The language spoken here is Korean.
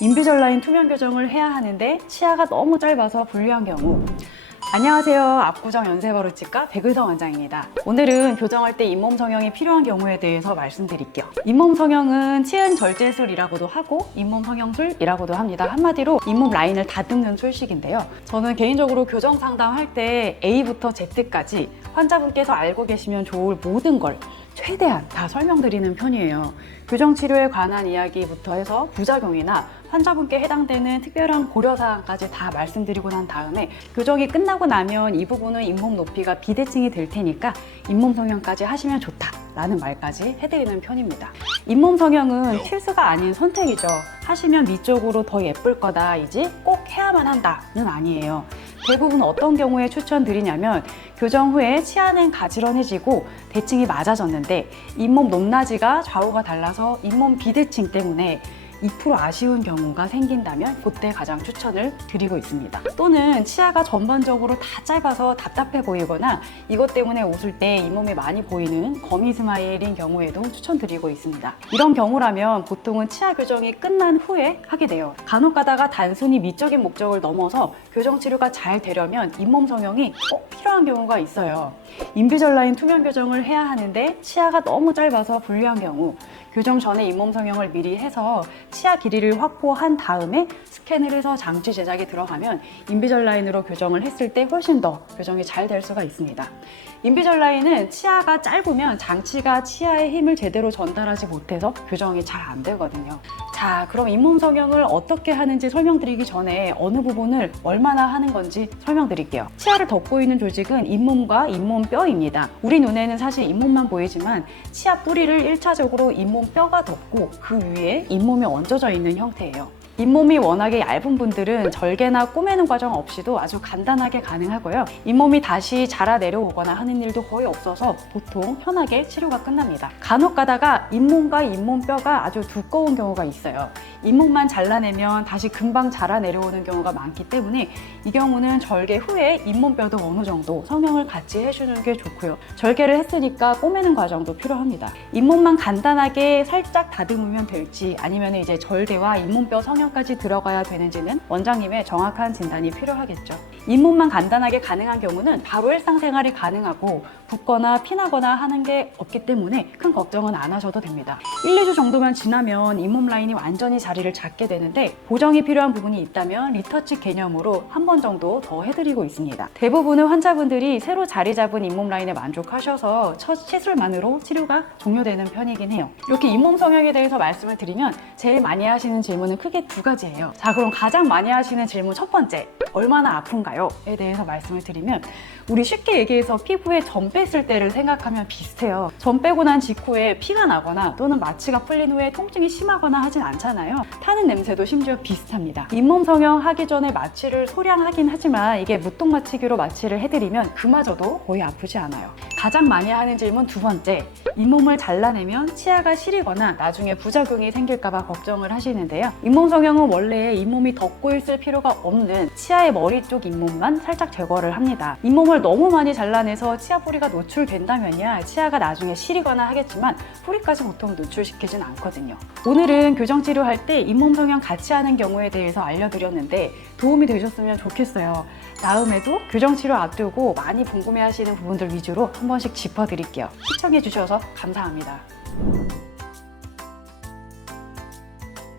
인비절라인 투명 교정을 해야 하는데 치아가 너무 짧아서 불리한 경우. 안녕하세요. 압구정 연세버릇치과 백의성 원장입니다. 오늘은 교정할 때 잇몸 성형이 필요한 경우에 대해서 말씀드릴게요. 잇몸 성형은 치은 절제술이라고도 하고 잇몸 성형술이라고도 합니다. 한마디로 잇몸 라인을 다듬는 술식인데요. 저는 개인적으로 교정 상담할 때 A부터 Z까지 환자분께서 알고 계시면 좋을 모든 걸 최대한 다 설명드리는 편이에요. 교정 치료에 관한 이야기부터 해서 부작용이나 환자분께 해당되는 특별한 고려사항까지 다 말씀드리고 난 다음에 교정이 끝나고 나면 이 부분은 잇몸 높이가 비대칭이 될 테니까 잇몸 성형까지 하시면 좋다라는 말까지 해드리는 편입니다. 잇몸 성형은 필수가 아닌 선택이죠. 하시면 위쪽으로 더 예쁠 거다이지 꼭 해야만 한다는 아니에요. 대부분 어떤 경우에 추천드리냐면 교정 후에 치아는 가지런해지고 대칭이 맞아졌는데 잇몸 높낮이가 좌우가 달라서 잇몸 비대칭 때문에 2% 아쉬운 경우가 생긴다면 그때 가장 추천을 드리고 있습니다. 또는 치아가 전반적으로 다 짧아서 답답해 보이거나 이것 때문에 웃을 때 잇몸이 많이 보이는 거미 스마일인 경우에도 추천드리고 있습니다. 이런 경우라면 보통은 치아 교정이 끝난 후에 하게 돼요. 간혹 가다가 단순히 미적인 목적을 넘어서 교정 치료가 잘 되려면 잇몸 성형이 꼭 필요한 경우가 있어요. 인비절라인 투명 교정을 해야 하는데 치아가 너무 짧아서 불리한 경우, 교정 전에 잇몸 성형을 미리 해서 치아 길이를 확보한 다음에 스캔을 해서 장치 제작이 들어가면 인비절라인으로 교정을 했을 때 훨씬 더 교정이 잘 될 수가 있습니다. 인비절라인은 치아가 짧으면 장치가 치아에 힘을 제대로 전달하지 못해서 교정이 잘 안 되거든요. 자, 그럼 잇몸 성형을 어떻게 하는지 설명드리기 전에 어느 부분을 얼마나 하는 건지 설명드릴게요. 치아를 덮고 있는 조직은 잇몸과 잇몸뼈입니다. 우리 눈에는 사실 잇몸만 보이지만 치아 뿌리를 1차적으로 잇몸뼈가 덮고 그 위에 잇몸이 얹어져 있는 형태예요. 잇몸이 워낙에 얇은 분들은 절개나 꼬매는 과정 없이도 아주 간단하게 가능하고요. 잇몸이 다시 자라 내려오거나 하는 일도 거의 없어서 보통 편하게 치료가 끝납니다. 간혹 가다가 잇몸과 잇몸뼈가 아주 두꺼운 경우가 있어요. 잇몸만 잘라내면 다시 금방 자라 내려오는 경우가 많기 때문에 이 경우는 절개 후에 잇몸뼈도 어느 정도 성형을 같이 해주는 게 좋고요. 절개를 했으니까 꼬매는 과정도 필요합니다. 잇몸만 간단하게 살짝 다듬으면 될지 아니면 이제 절개와 잇몸뼈 성형까지 들어가야 되는지는 원장님의 정확한 진단이 필요하겠죠. 잇몸만 간단하게 가능한 경우는 바로 일상생활이 가능하고 붓거나 피나거나 하는 게 없기 때문에 큰 걱정은 안 하셔도 됩니다. 1, 2주 정도만 지나면 잇몸 라인이 완전히 자리를 잡게 되는데 보정이 필요한 부분이 있다면 리터치 개념으로 한 번 정도 더 해드리고 있습니다. 대부분의 환자분들이 새로 자리 잡은 잇몸 라인에 만족하셔서 첫 시술만으로 치료가 종료되는 편이긴 해요. 이렇게 잇몸 성형에 대해서 말씀을 드리면 제일 많이 하시는 질문은 크게 두 가지예요. 자, 그럼 가장 많이 하시는 질문 첫 번째, 얼마나 아픈가요? 에 대해서 말씀을 드리면 우리 쉽게 얘기해서 피부에 점 뺐을 때를 생각하면 비슷해요. 점 빼고 난 직후에 피가 나거나 또는 마취가 풀린 후에 통증이 심하거나 하진 않잖아요. 타는 냄새도 심지어 비슷합니다. 잇몸 성형 하기 전에 마취를 소량하긴 하지만 이게 무통 마취기로 마취를 해드리면 그마저도 거의 아프지 않아요. 가장 많이 하는 질문 두 번째, 잇몸을 잘라내면 치아가 시리거나 나중에 부작용이 생길까봐 걱정을 하시는데요. 잇몸 성형은 원래 잇몸이 덮고 있을 필요가 없는 치아의 머리 쪽 잇몸만 살짝 제거를 합니다. 잇몸을 너무 많이 잘라내서 치아 뿌리가 노출된다면야 치아가 나중에 시리거나 하겠지만 뿌리까지 보통 노출시키진 않거든요. 오늘은 교정 치료할 때 잇몸 성형 같이 하는 경우에 대해서 알려드렸는데 도움이 되셨으면 좋겠어요. 다음에도 교정 치료 앞두고 많이 궁금해하시는 부분들 위주로 한 번씩 짚어드릴게요. 시청해주셔서 감사합니다.